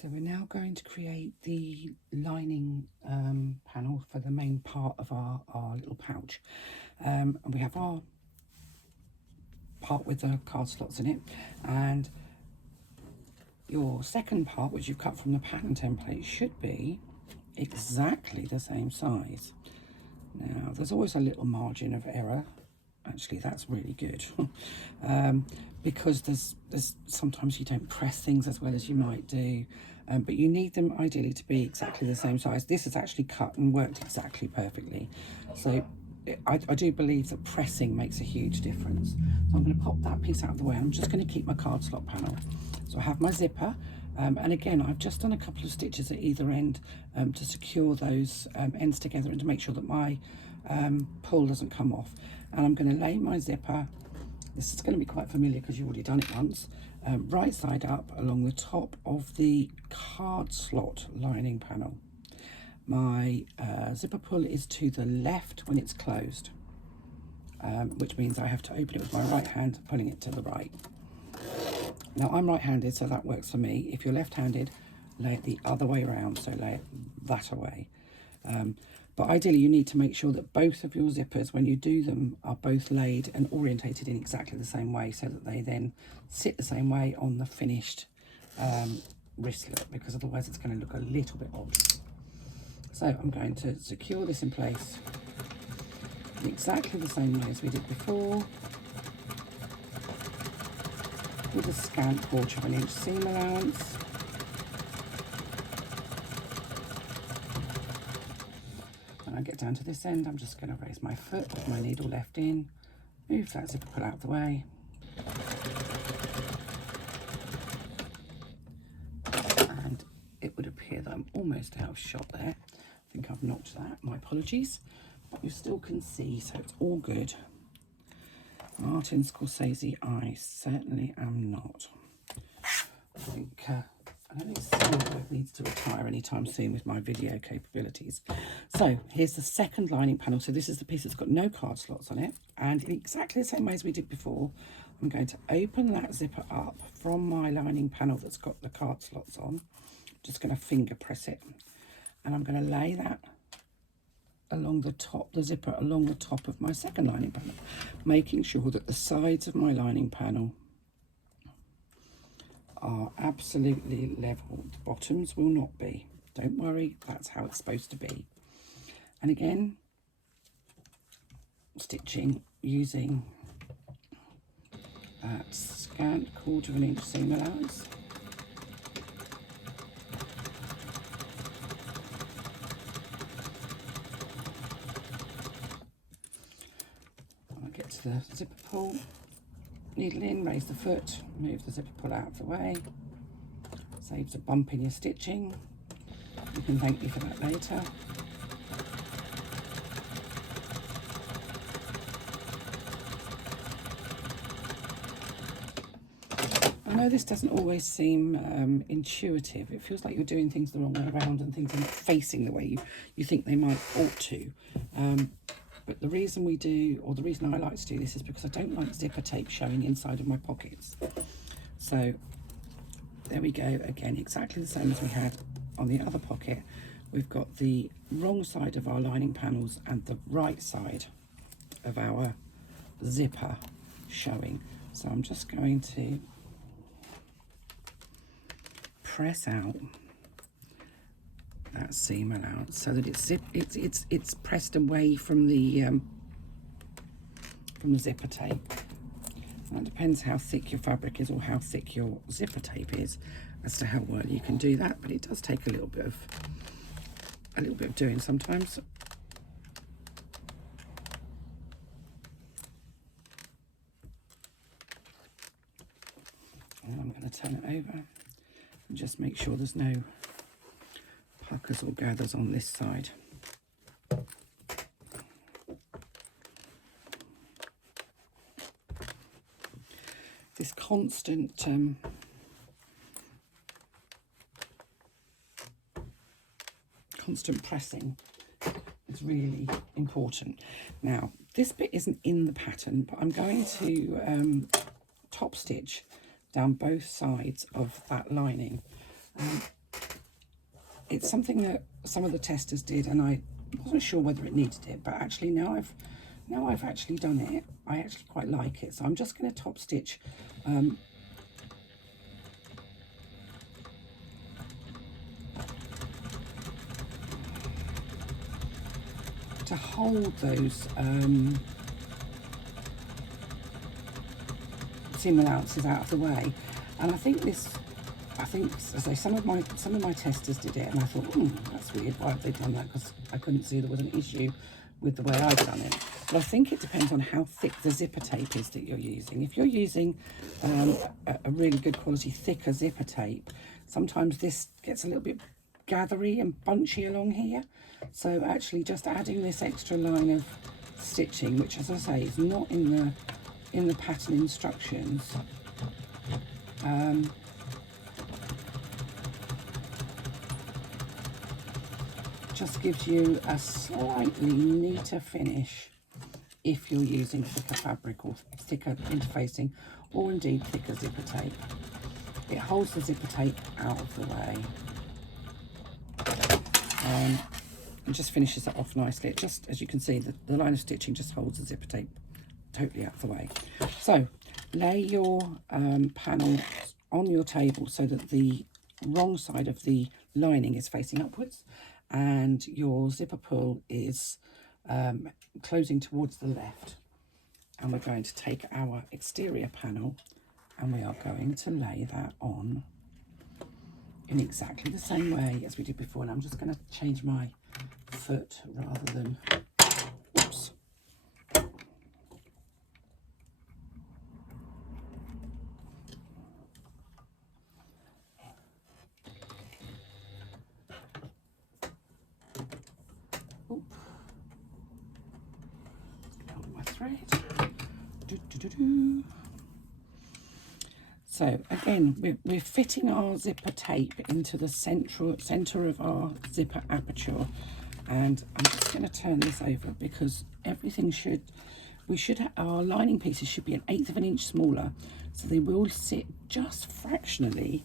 So we're now going to create the lining panel for the main part of our little pouch. And we have our part with the card slots in it, and your second part, which you've cut from the pattern template, should be exactly the same size. Now, there's always a little margin of error. Actually, that's really good because there's sometimes you don't press things as well as you might do, but you need them ideally to be exactly the same size. This is actually cut and worked exactly perfectly. So I do believe that pressing makes a huge difference. So I'm going to pop that piece out of the way. I'm just going to keep my card slot panel. So I have my zipper. And again, I've just done a couple of stitches at either end to secure those ends together and to make sure that my pull doesn't come off. And I'm going to lay my zipper, this is going to be quite familiar because you've already done it once, right side up along the top of the card slot lining panel. My zipper pull is to the left when it's closed, which means I have to open it with my right hand, pulling it to the right. Now I'm right-handed, so that works for me. If you're left-handed, lay it the other way around, so lay it that away. But ideally you need to make sure that both of your zippers, when you do them, are both laid and orientated in exactly the same way, so that they then sit the same way on the finished wristlet, because otherwise it's going to look a little bit odd. So I'm going to secure this in place in exactly the same way as we did before, with a scant 1/4 inch seam allowance. When I get down to this end, I'm just going to raise my foot with my needle left in, move that zipper pull out of the way, and it would appear that I'm almost out of shot there. I think I've knocked that, my apologies, but you still can see, so it's all good. Martin Scorsese, I certainly am not. I think I don't think Spielberg needs to retire anytime soon with my video capabilities. So here's the second lining panel. So this is the piece that's got no card slots on it, and in exactly the same way as we did before, I'm going to open that zipper up from my lining panel that's got the card slots on. Just going to finger press it, and I'm going to lay that along the top, the zipper along the top of my second lining panel, making sure that the sides of my lining panel are absolutely level. The bottoms will not be. Don't worry, that's how it's supposed to be. And again, stitching using that scant 1/4 inch seam allowance. When I get to the zipper pull, needle in, raise the foot, move the zipper pull out of the way. Saves a bump in your stitching. You can thank me for that later. I know this doesn't always seem intuitive. It feels like you're doing things the wrong way around and things are not facing the way you think they might ought to. But the reason we do, or the reason I like to do this, is because I don't like zipper tape showing inside of my pockets. So there we go, again, exactly the same as we had on the other pocket. We've got the wrong side of our lining panels and the right side of our zipper showing. So I'm just going to press out that seam allowance so that it's pressed away from the zipper tape. And it depends how thick your fabric is or how thick your zipper tape is as to how well you can do that, but it does take a little bit of doing sometimes. And I'm going to turn it over and just make sure there's no puckers or gathers on this side. This constant pressing is really important. Now, this bit isn't in the pattern, but I'm going to top stitch down both sides of that lining. it's something that some of the testers did, and I wasn't sure whether it needed it, but actually now I've actually done it, I actually quite like it. So I'm just going to top stitch to hold those seam allowances out of the way. And I think as I say, some of my testers did it, and I thought, that's weird, why have they done that? Because I couldn't see there was an issue with the way I've done it. But I think it depends on how thick the zipper tape is that you're using. If you're using a really good quality thicker zipper tape, sometimes this gets a little bit gathery and bunchy along here. So actually just adding this extra line of stitching, which, as I say, is not in the pattern instructions, just gives you a slightly neater finish if you're using thicker fabric or thicker interfacing, or indeed thicker zipper tape. It holds the zipper tape out of the way and just finishes it off nicely. It just, as you can see, the line of stitching just holds the zipper tape totally out of the way. So lay your panel on your table so that the wrong side of the lining is facing upwards and your zipper pull is closing towards the left. And we're going to take our exterior panel and we are going to lay that on in exactly the same way as we did before. And I'm just going to change my foot rather than, whoops. My thread. So again, we're fitting our zipper tape into the center of our zipper aperture, and I'm just going to turn this over because everything our lining pieces should be 1/8 of an inch smaller, so they will sit just fractionally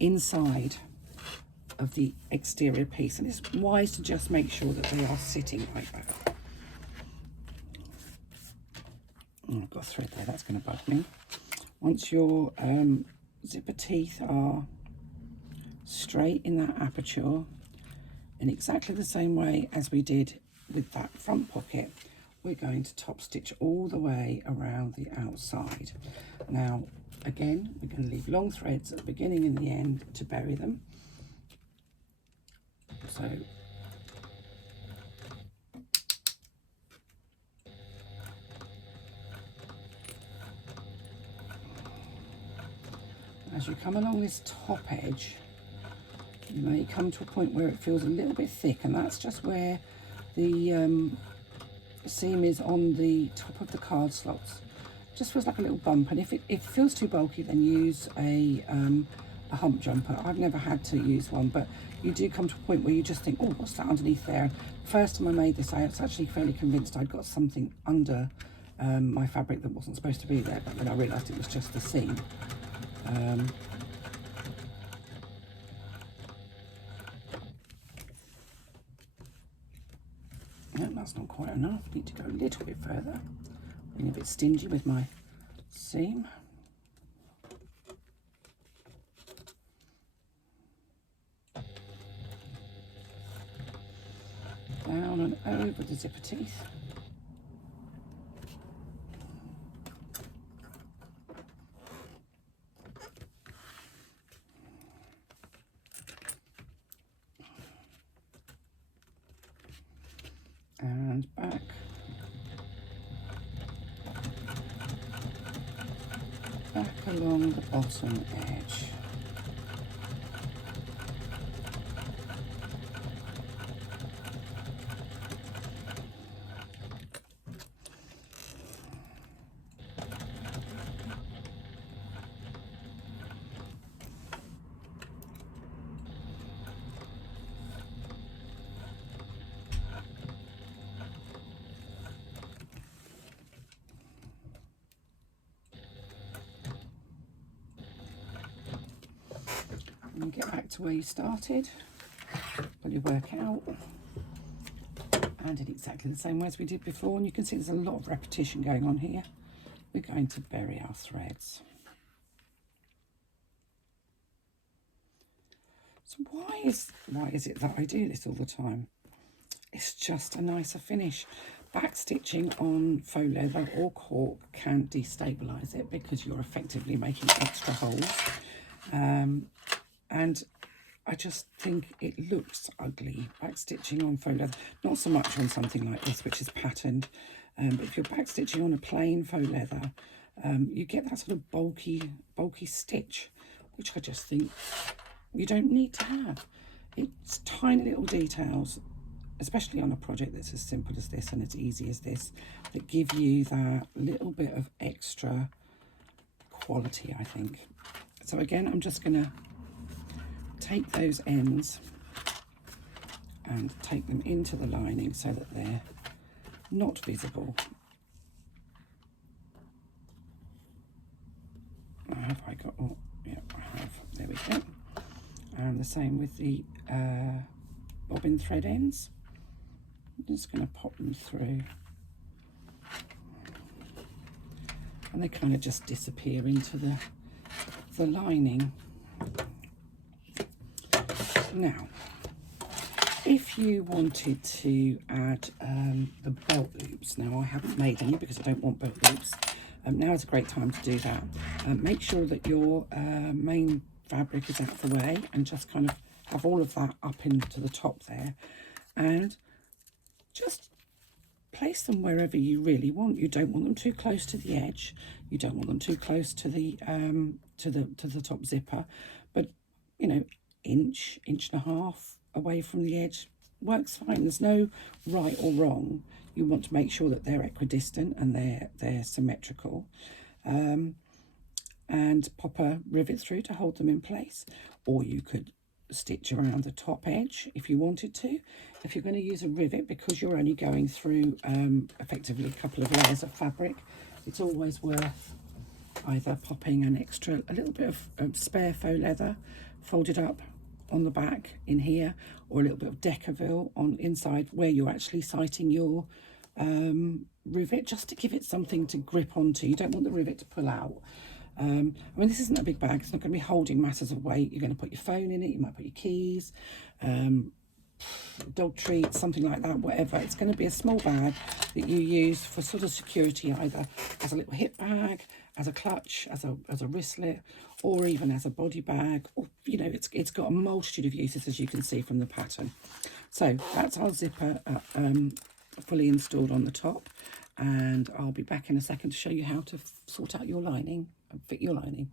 inside of the exterior piece, and it's wise to just make sure that they are sitting like that. I've got a thread there, that's going to bug me. Once your zipper teeth are straight in that aperture, in exactly the same way as we did with that front pocket, we're going to top stitch all the way around the outside. Now, again, we're going to leave long threads at the beginning and the end to bury them. So as you come along this top edge, you may come to a point where it feels a little bit thick, and that's just where the seam is on the top of the card slots. Just feels like a little bump, and if it feels too bulky, then use a hump jumper. I've never had to use one, but you do come to a point where you just think, oh, what's that underneath there? First time I made this, I was actually fairly convinced I'd got something under my fabric that wasn't supposed to be there, but then I realised it was just the seam. No, that's not quite enough. Need to go a little bit further. Being a bit stingy with my seam. Down and over the zipper teeth. And back. Back along the bottom edge. And get back to where you started. pull your work out, and in exactly the same way as we did before. And you can see there's a lot of repetition going on here. We're going to bury our threads. So why is it that I do this all the time? It's just a nicer finish. Backstitching on faux leather or cork can destabilise it because you're effectively making extra holes. And I just think it looks ugly, backstitching on faux leather. Not so much on something like this, which is patterned. But if you're backstitching on a plain faux leather, you get that sort of bulky stitch, which I just think you don't need to have. It's tiny little details, especially on a project that's as simple as this and as easy as this, that give you that little bit of extra quality, I think. So again, I'm just going to take those ends and take them into the lining so that they're not visible. Have I got, oh, yeah, I have, there we go. And the same with the bobbin thread ends. I'm just going to pop them through. And they kind of just disappear into the lining. Now, if you wanted to add the belt loops, now I haven't made any because I don't want belt loops. Now is a great time to do that. Make sure that your main fabric is out of the way and just kind of have all of that up into the top there, and just place them wherever you really want. You don't want them too close to the edge, you don't want them too close to the top zipper, but you know, inch and a half away from the edge works fine. There's no right or wrong. You want to make sure that they're equidistant and they're symmetrical. And pop a rivet through to hold them in place, or you could stitch around the top edge if you wanted to. If you're going to use a rivet, because you're only going through effectively a couple of layers of fabric, it's always worth either popping a little bit of spare faux leather folded up on the back in here, or a little bit of Decaville on inside where you're actually sighting your rivet, just to give it something to grip onto. You don't want the rivet to pull out. I mean, this isn't a big bag. It's not going to be holding masses of weight. You're going to put your phone in it. You might put your keys, dog treats, something like that, whatever. It's going to be a small bag that you use for sort of security, either as a little hip bag, as a clutch, as a wristlet, or even as a body bag. Or, you know, it's got a multitude of uses, as you can see from the pattern. So that's our zipper fully installed on the top, and I'll be back in a second to show you how to sort out your lining and fit your lining.